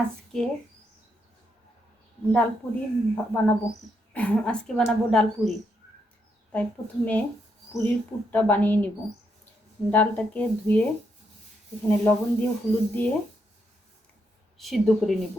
আজকে ডাল পুরি বানাবো। আজকে বানাবো ডাল পুরি। তাই প্রথমে পুরির পুরটা বানিয়ে নিব। ডালটাকে ধুয়ে এখানে লবণ দিয়ে হলুদ দিয়ে সিদ্ধ করে নিব।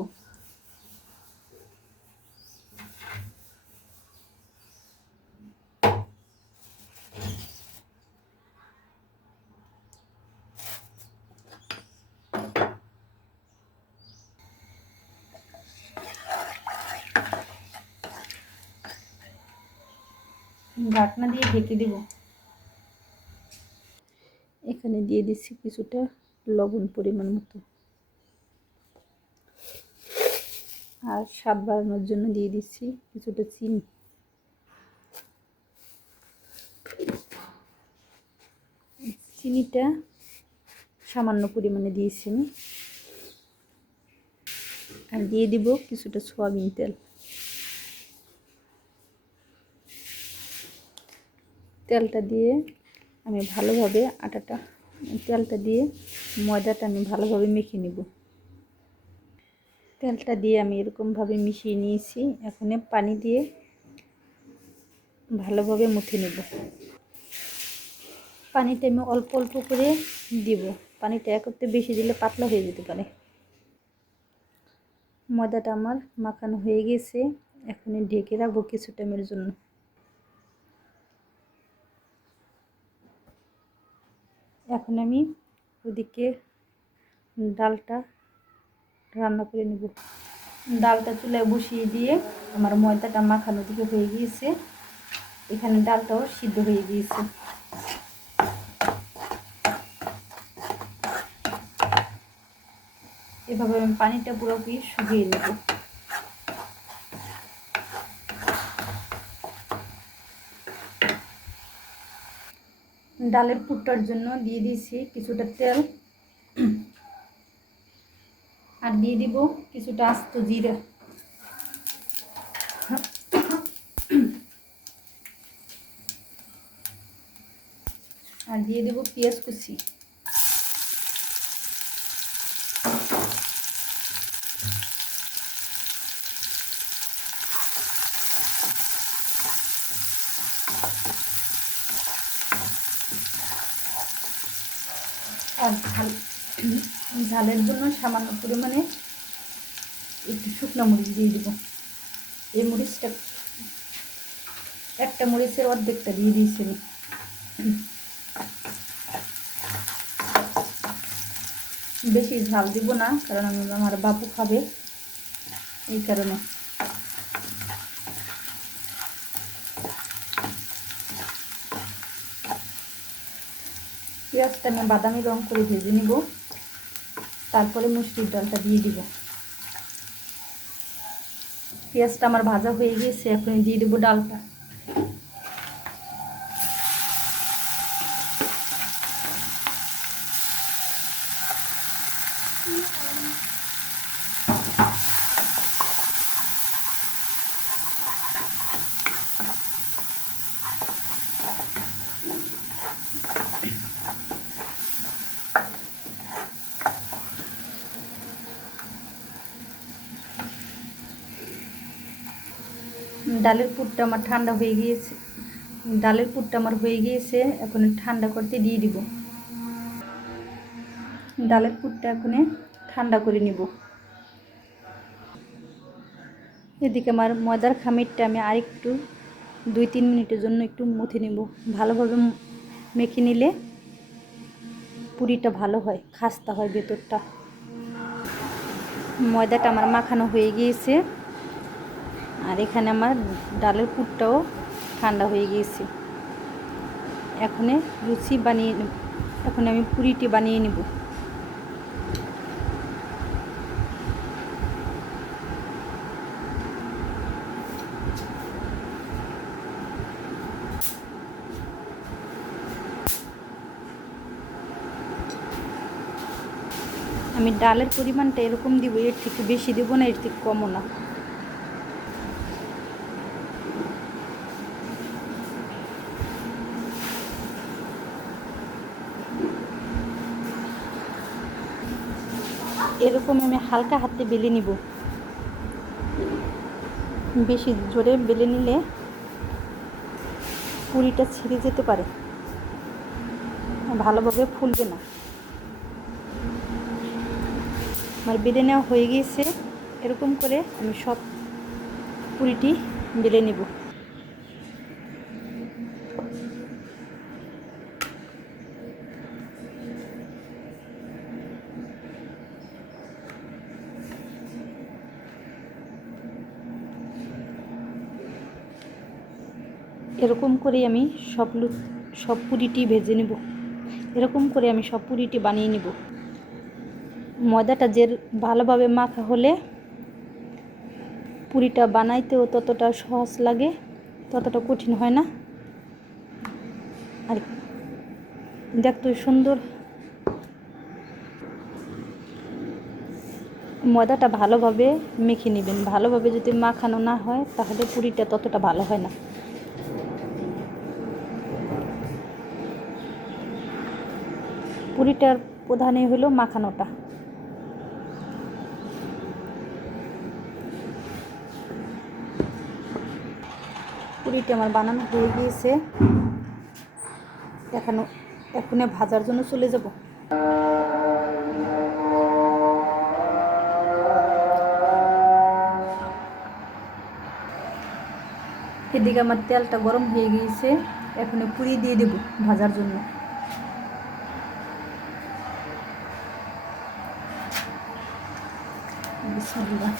ঢাকনা দিয়ে ঢেকে দেব। এখানে দিয়ে দিচ্ছি কিছুটা লবণ পরিমাণ মতো, আর স্বাদ বাড়ানোর জন্য দিয়ে দিচ্ছি কিছুটা চিনি। চিনিটা সামান্য পরিমাণে দিয়েছি আমি। আর দিয়ে দিব কিছুটা সয়াবিন তেল। তেলটা দিয়ে আমি ভালোভাবে তেলটা দিয়ে ময়দাটা আমি ভালোভাবে মেখে নেব। তেলটা দিয়ে আমি এরকমভাবে মিশিয়ে নিয়েছি। এখন পানি দিয়ে ভালোভাবে মুথে নেব। পানিটা আমি অল্প অল্প করে দিব। পানিটা একত্রে বেশি দিলে পাতলা হয়ে যেতে পারে। ময়দাটা আমার মাখানো হয়ে গেছে। এখন ঢেকে রাখবো কিছু টাইমের জন্য। এখন আমি ওদিকে ডালটা রান্না করে নেব। ডালটা চুলায় বসিয়ে দিয়ে আমার ময়দাটা মাখানো দিকে হয়ে গিয়েছে। এখানে ডালটাও সিদ্ধ হয়ে গিয়েছে। এভাবে আমি পানিটা পুরোপুরি শুকিয়ে নেব। ডালের পুরটার জন্য দিয়ে দিয়েছি কিছুটা তেল, আর দিয়ে দিব কিছুটা আস্ত জিরা, আর দিয়ে দেব পেঁয়াজ কুচি। আর ঝালের জন্য সামান্য পরিমাণে একটু শুকনো মরিচ দিয়ে দেব। এই মরিচটা একটা মরিচের অর্ধেকটা দিয়ে দিয়েছি। বেশি ঝাল দিব না, কারণ আমার বাবু খাবে, এই কারণে। পেঁয়াজটা আমি বাদামি রং করে ভেজে নিব। তারপরে মুসুরির ডালটা দিয়ে দিব। পেঁয়াজটা আমার ভাজা হয়ে গিয়েছে। এখন দিয়ে দেবো ডালটা। ডালের পুরটা আমার ঠান্ডা হয়ে গিয়েছে। এখন ঠান্ডা করতে দিয়ে দিব। ডালের পুরটা এখন ঠান্ডা করে নিব। এদিকে আমার ময়দার খামিরটা আমি আরেকটু 2-3 মিনিটের জন্য একটু মুথে নেব। ভালোভাবে মেখে নিলে পুরিটা ভালো হয়, খাস্তা হয় ভেতরটা। ময়দাটা আমার মাখানো হয়ে গিয়েছে, আর এখানে আমার ডালের পুরটাও ঠান্ডা হয়ে গিয়েছে। এখন আমি পুরিটি বানিয়ে নেব। আমি ডালের পরিমাণটা এরকম দিব, এর থেকে বেশি দেবো না, এর থেকে কমও না। এরকম আমি হালকা হাতে বেলে নিব। বেশি জোরে বেলে নিলে পুরিটা ছিঁড়ে যেতে পারে, ভালোভাবে ফুলবে না। আমার বেলে নেওয়া হয়ে গিয়েছে। এরকম করে আমি সব পুরিটি বেলে নেব। এরকম করে আমি সব পুরিটি ভেজে নেব। এরকম করে আমি সব পুরিটি বানিয়ে নেব। ময়দাটা যে ভালোভাবে মাখা হলে পুরিটা বানাইতেও ততটা সহজ লাগে, ততটা কঠিন হয় না, আর দেখতে সুন্দর। ময়দাটা ভালোভাবে মেখে নেবেন। ভালোভাবে যদি মাখানো না হয় তাহলে পুরিটা ততটা ভালো হয় না। পুরিটার প্রধানই হলো মাখানোটা। পুরিটি আমার বানানো হয়ে গিয়েছে। এখন ভাজার জন্য চলে যাব। এদিকে আমার তেলটা গরম হয়ে গিয়েছে। এখন পুরি দিয়ে দেব ভাজার জন্য। বিসমিল্লাহ।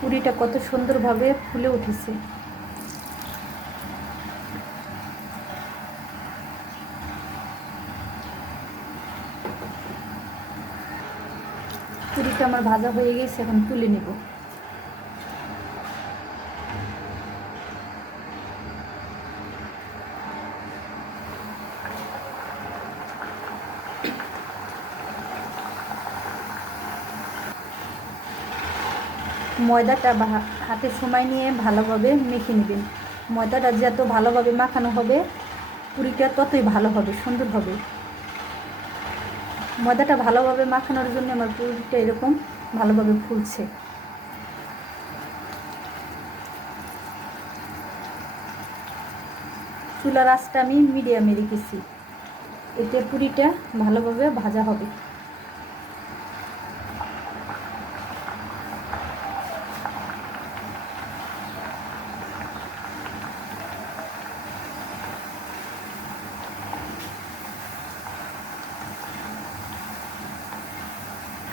পুরিটা কত সুন্দরভাবে ফুলে উঠেছে। পুরিটা আমার ভাজা হয়ে গেছে, এখন তুলে নেব। ময়দাটা হাতে সময় নিয়ে ভালোভাবে মেখে নেবেন। ময়দাটা যত ভালোভাবে মাখানো হবে পুরিটা ততই ভালো হবে, সুন্দর হবে। ময়দাটা ভালোভাবে মাখানোর জন্য আমার পুরিটা এরকম ভালোভাবে ফুলছে। চুলার আঁচটা আমি মিডিয়ামে রেখেছি, এতে পুরিটা ভালোভাবে ভাজা হবে।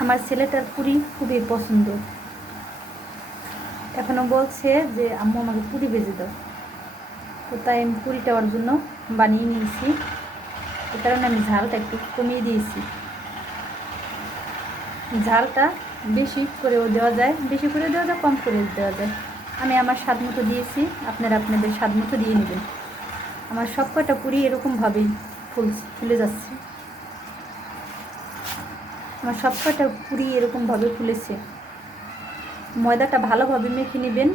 আমার ছেলেটার পুরি খুবই পছন্দ। এখনও বলছে যে আম্মু আমাকে পুরি ভেজে দাও। তো তাই আমি পুরিটা ওর জন্য বানিয়ে নিয়েছি। এ কারণে আমি ঝালটা একটু কমিয়ে দিয়েছি। ঝালটা বেশি করেও দেওয়া যায়, বেশি করে দেওয়া যায়, কম করে দেওয়া যায়। আমি আমার স্বাদ মতো দিয়েছি, আপনারা আপনাদের স্বাদ মতো দিয়ে নেবেন। আমার সব কটা পুরি এরকমভাবেই ফুলে যাচ্ছে। আমার সব কটা পুরি এরকমভাবে ফুলেছে। ময়দাটা ভালোভাবে মেখে নেবেন।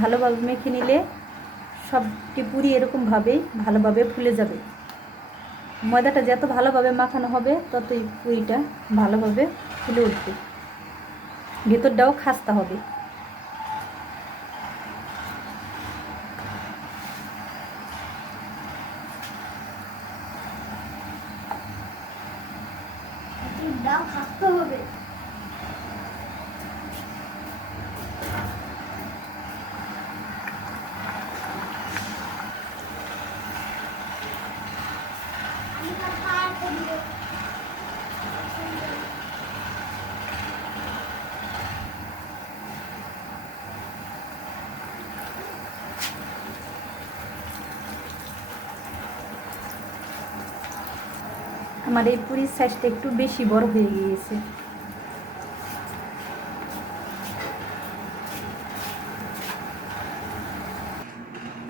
ভালোভাবে মেখে নিলে সবটি পুরি এরকমভাবেই ভালোভাবে ফুলে যাবে। ময়দাটা যত ভালোভাবে মাখানো হবে ততই পুরিটা ভালোভাবে ফুলে উঠবে, ভেতরটাও খাস্তা হবে। খাস্তা হবে। আমার এই পুরির সাইজটা একটু বেশি বড় হয়ে গিয়েছে।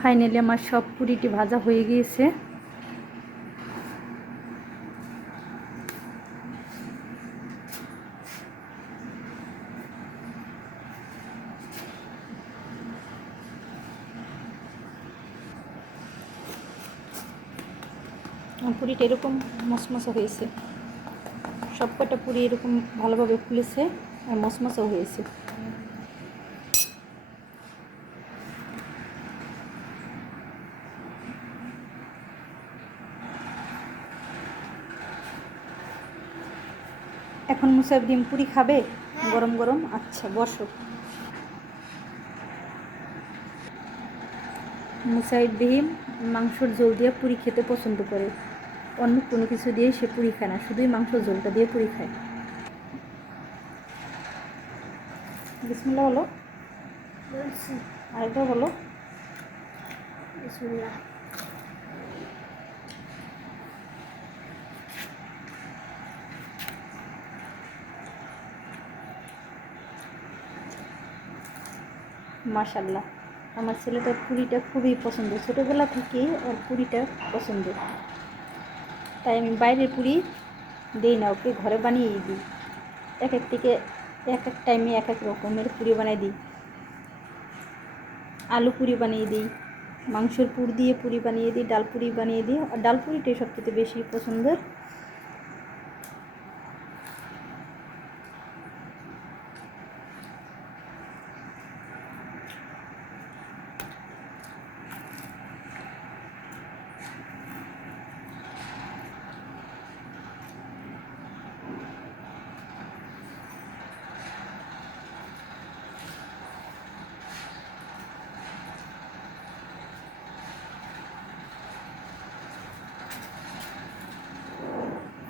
ফাইনালি আমার সব পুরিটি ভাজা হয়ে গিয়েছে। পুরিটা এরকম মশমশা হয়েছে, সব কটা পুরি এরকম ভালোভাবে ফুলেছে আর মশমশাও হয়েছে। এখন মুসাইব পুরি খাবে গরম গরম? আচ্ছা বসো। মুসাইব মাংসর ঝোল দিয়ে পুরি খেতে পছন্দ করে, অন্য কোনো কিছু দিয়ে সে পুরি খায় না, শুধুই মাংসর ঝোলটা দিয়ে পুরি খায়। বিসমিল্লাহ বলো, আরেকবার বলো। বিসমিল্লাহ। মাশাআল্লাহ, আমার ছেলেটার পুরিটা খুবই পছন্দ, ছোটোবেলা থেকেই ওর পুরিটা পছন্দ, তাই আমি বাইরের পুরি দিই না, ওকে ঘরে বানিয়েই দিই। এক এক টাইমে এক এক রকমের পুরি বানিয়ে দিই। আলু পুরি বানিয়ে দিই, মাংসের পুর দিয়ে পুরি বানিয়ে দিই, ডাল পুরি বানিয়ে দিই। আর ডাল পুরিটাই সবথেকে বেশি পছন্দের।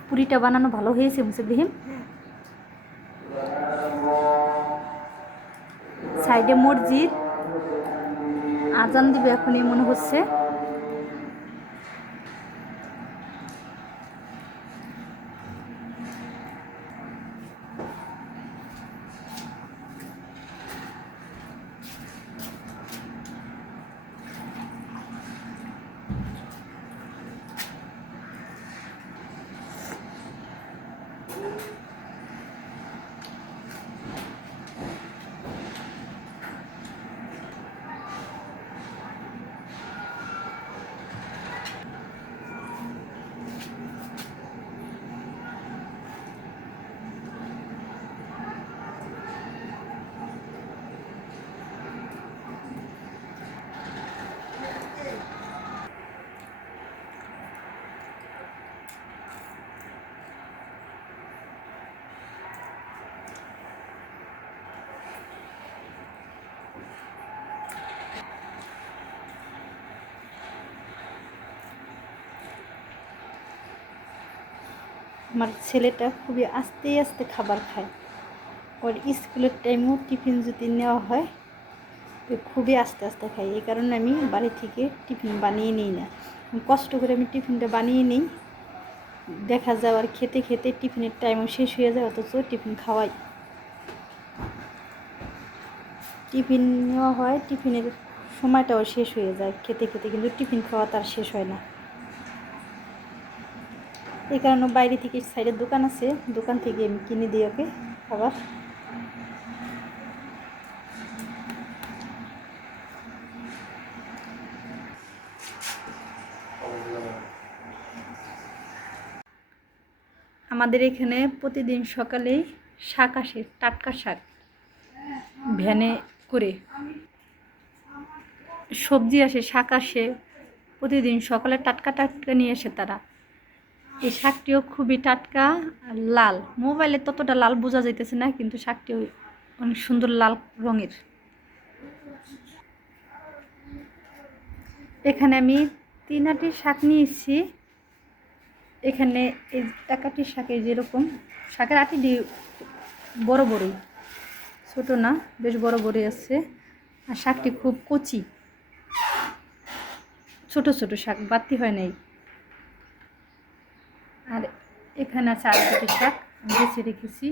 পুরিটা বানানো ভালো হয়েছে মুসাইব। সাইডে মসজিদ, আজান দিবে এখনই মনে হচ্ছে। আমার ছেলেটা খুবই আস্তে আস্তে খাবার খায়, ওর স্কুলের টাইমেও টিফিন যদি নেওয়া হয় তো খুবই আস্তে আস্তে খায়। এই কারণে আমি বাড়ি থেকে টিফিন বানিয়ে নিই না, কষ্ট করে আমি টিফিনটা বানিয়ে নিই। দেখা যায় আর খেতে খেতে টিফিনের টাইমও শেষ হয়ে যায়, অথচ টিফিন খাওয়াই। টিফিন নেওয়া হয়, টিফিনের সময়টাও শেষ হয়ে যায় খেতে খেতে, কিন্তু টিফিন খাওয়া তার শেষ হয় না। এই কারণে বাইরে থেকে সাইডের দোকান আছে, দোকান থেকে আমি কিনে দিই ওকে খাবার। আমাদের এখানে প্রতিদিন সকালেই শাক আসে, টাটকা শাক ভ্যানে করে, সবজি আসে, শাক আসে প্রতিদিন সকালে, টাটকা টাটকা নিয়ে আসে তারা। এই শাকটিও খুবই টাটকা আর লাল, মোবাইলে ততটা লাল বোঝা যাইতেছে না, কিন্তু শাকটিও অনেক সুন্দর লাল রঙের। এখানে আমি 3 আটি শাক নিয়েছি। এখানে এই টাকাটি শাকের যেরকম শাকের আটি দিয়ে বড় বড়ই, ছোট না, বেশ বড় বড়ই আছে। আর শাকটি খুব কচি, ছোট ছোট শাক, বাড়তি হয় নাই। আর এখানে আছে আর একটি শাক বেছে রেখেছি।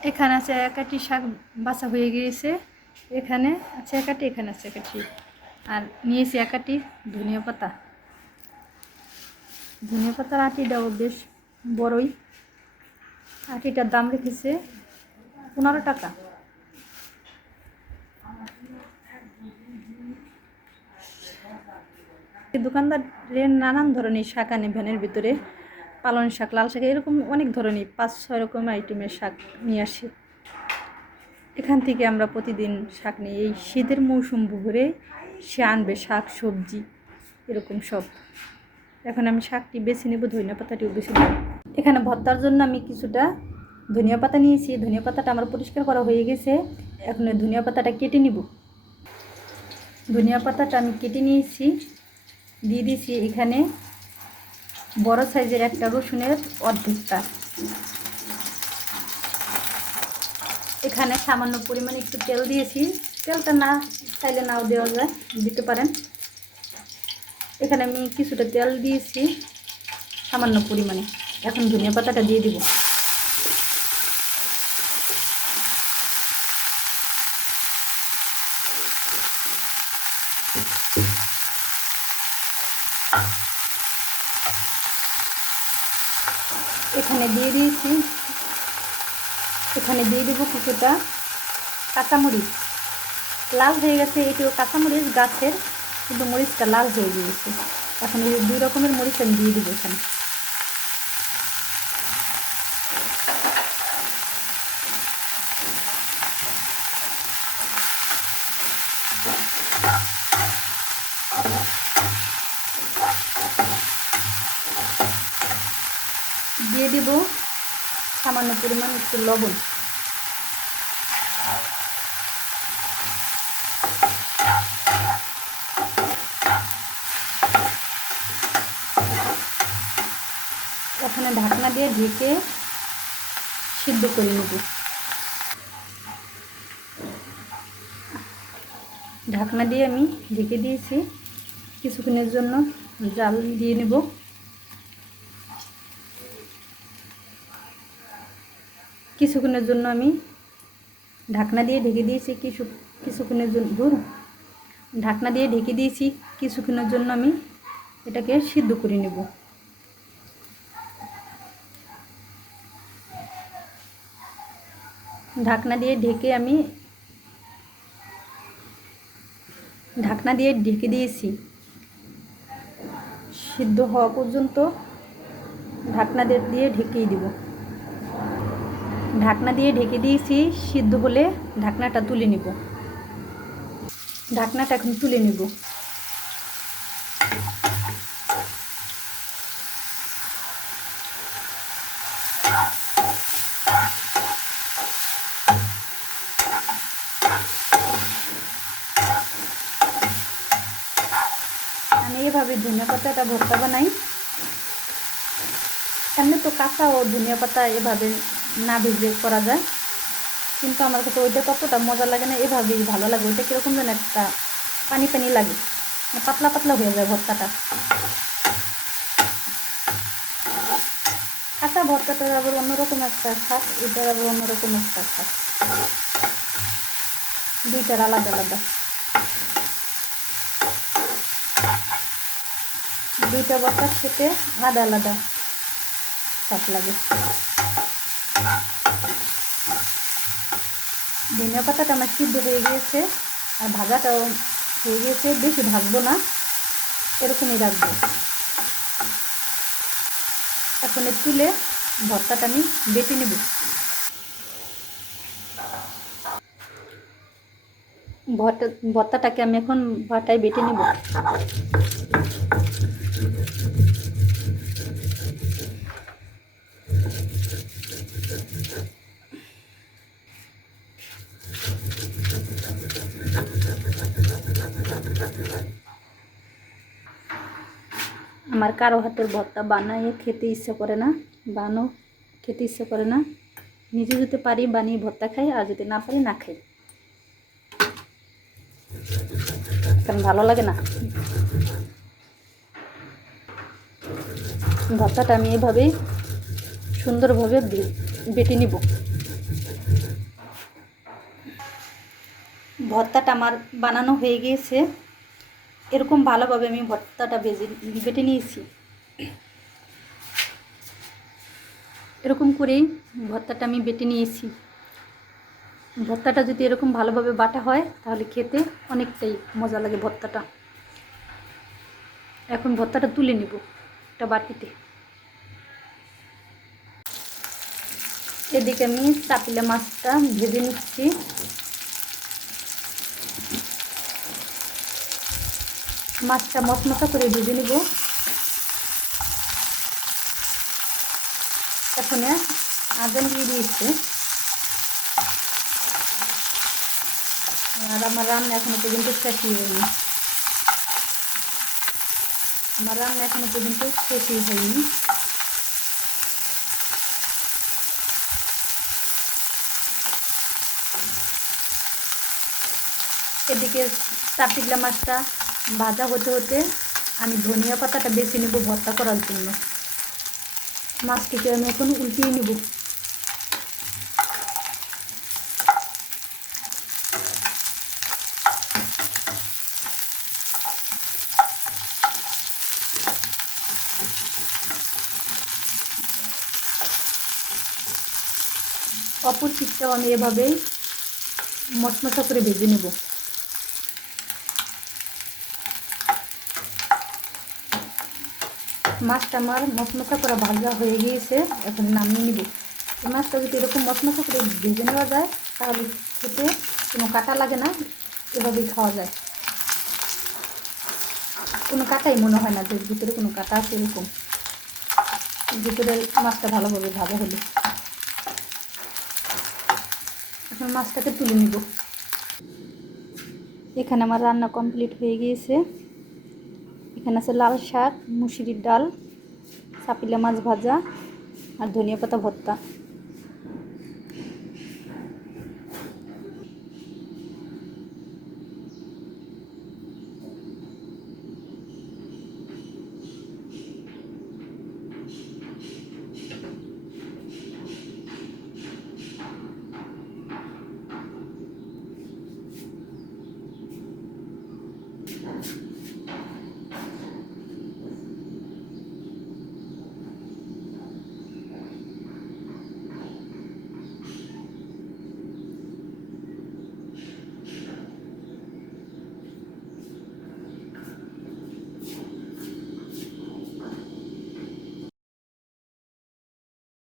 এখানে আছে 1 আটি শাক বাছা হয়ে গিয়েছে, এখানে আছে 1 আটি, এখানে আছে 1 আটি। আর নিয়েছি এক আঁটি ধনিয়া পাতা। ধনিয়া পাতার আঁটিটাও বেশ বড়ই। আঁটিটার দাম রেখেছে 15 টাকা। দোকানদারের নানান ধরনের শাক আনে ভ্যানের ভিতরে, পালং শাক, লাল শাক, এরকম অনেক ধরনের 5-6 রকম আইটেমের শাক নিয়ে আসে। এখান থেকে আমরা প্রতিদিন শাক নিই। এই শীতের মৌসুম ভরে সে আনবে শাক সবজি এরকম সব। এখন আমি শাকটি বেছে নেব, ধনিয়া পাতাটিও বেছে নেব। এখানে ভর্তার জন্য আমি কিছুটা ধনিয়া পাতা নিয়েছি। ধনিয়া পাতাটা আমার পরিষ্কার করা হয়ে গেছে। এখন ধনিয়া পাতাটা কেটে নিব। ধনিয়া পাতাটা আমি কেটে নিয়েছি, দিয়ে দিয়েছি এখানে বড় সাইজের একটা রসুনের অর্ধেকটা। এখানে সামান্য পরিমাণে একটু তেল দিয়েছি। তেলটা না চাইলে নাও দেওয়া যায়, দিতে পারেন। এখানে আমি কিছুটা তেল দিয়েছি সামান্য পরিমাণে। এখন ধনিয়া পাতাটা দিয়ে দিব। এখানে দিয়ে দিয়েছি, এখানে দিয়ে দেবো কিছুটা কাঁচামরিচ। লাল হয়ে গেছে, এটিও কাঁচামরিচ গাছের, কিন্তু মরিচটা লাল হয়ে গিয়েছে। এখন এই 2 রকমের মরিচ আমি দিয়ে দেবো এখানে। দিয়ে দেব সামান্য পরিমাণ একটু লবণ। এখানে ঢাকনা দিয়ে ঢেকে সিদ্ধ করে নেব। ঢাকনা দিয়ে আমি ঢেকে দিয়েছি। কিছুক্ষণের জন্য জাল দিয়ে নেব। কিছুক্ষণের জন্য আমি ঢাকনা দিয়ে ঢেকে দিয়েছি। কিছুক্ষণের জন্য ঢাকনা দিয়ে ঢেকে দিয়েছি। কিছুক্ষণের জন্য আমি এটাকে সিদ্ধ করে নেব। ঢাকনা দিয়ে ঢেকে দিয়েছি। সিদ্ধ হওয়া পর্যন্ত ঢাকনা দিয়ে ঢেকেই দিব। ঢাকনা দিয়ে ঢেকে দিয়েছি। সিদ্ধ হলে ঢাকনাটা তুলে নেব। ঢাকনাটা এখন তুলে নেব। আমি এভাবে ধনিয়া পাতাটা ভর্তা বানাই। এমনি তো কাঁচা ও ধনিয়া পাতা এভাবে না ভেজে করা যায়, কিন্তু আমার কাছে ওইটা ততটা মজা লাগে না। এভাবেই ভালো লাগে। ওইটা কীরকম যেন একটা পানি পানি লাগে, পাতলা পাতলা হয়ে যায় ভর্তাটা। কাঁচা ভর্তাটার আবার অন্যরকম একটা স্বাদ, এটার আবার অন্যরকম একটা স্বাদ। দুইটার আলাদা আলাদা। দুইটা ভর্তা খেতে আলাদা আলাদা স্বাদ লাগে। ধনিয়া পাতাটা আমার সিদ্ধ হয়ে গিয়েছে আর ভাজাটাও হয়ে গিয়েছে। বেশি ভাজবো না, এরকমই রাখবো। এখন তুলে ভর্তাটা আমি বেটে নেব। ভর্তাটাকে আমি এখন বাটায় বেটে নেব। আমার কারো হাতের ভর্তা বানাইয়ে খেতে ইচ্ছা করে না, খেতে ইচ্ছা করে না। নিজে যদি পারি বানিয়ে ভর্তা খাই, আর যদি না পারি না খাই, কারণ ভালো লাগে না। ভর্তাটা আমি এভাবে সুন্দরভাবে বেটে নিব। ভর্তাটা আমার বানানো হয়ে গিয়েছে। এরকম ভালোভাবে আমি ভর্তাটা বেটে নিয়েছি। এরকম করেই ভর্তাটা আমি বেটে নিয়েছি। ভর্তাটা যদি এরকম ভালোভাবে বাটা হয় তাহলে খেতে অনেকটাই মজা লাগে ভর্তাটা। এখন ভর্তাটা তুলে নেব একটা বাটিতে। এদিকে আমি চাপিলা মাছটা ভেজে নিচ্ছি। মাছটা মশমশা করে ভেজে নেব। এখন আগুন দিয়ে দিয়েছে, আর আমার রান্না এখনো পর্যন্ত শেষই হয়নি। এদিকে চাপিলা মাছটা ভাজা হতে হতে আমি ধনিয়া পাতাটা বেছে নেব ভর্তা করার জন্য। মাছটিকে আমি এখন উল্টিয়ে নেব। অপর পিঠটাও আমি এভাবেই মশমশা করে ভেজে নেব। মাছটা আমার মশমশা করে ভাজা হয়ে গিয়েছে, এখন নামিয়ে নেব। এই মাছটা যদি এরকম মশমশা করে ভেজে নেওয়া যায় তাহলে খেতে কোনো কাঁটা লাগে না, এভাবেই খাওয়া যায়। কোনো কাঁটাই মনে হয় না যে ভিতরে কোনো কাঁটা আছে, এরকম ভিতরে মাছটা ভালোভাবে ভাজা হলো। এখন মাছটাকে তুলে নিব। এখানে আমার রান্না কমপ্লিট হয়ে গিয়েছে। এখানে আছে লাল শাক, মুসুরির ডাল, চাপিলা মাছ ভাজা আর ধনিয়া পাতা ভর্তা।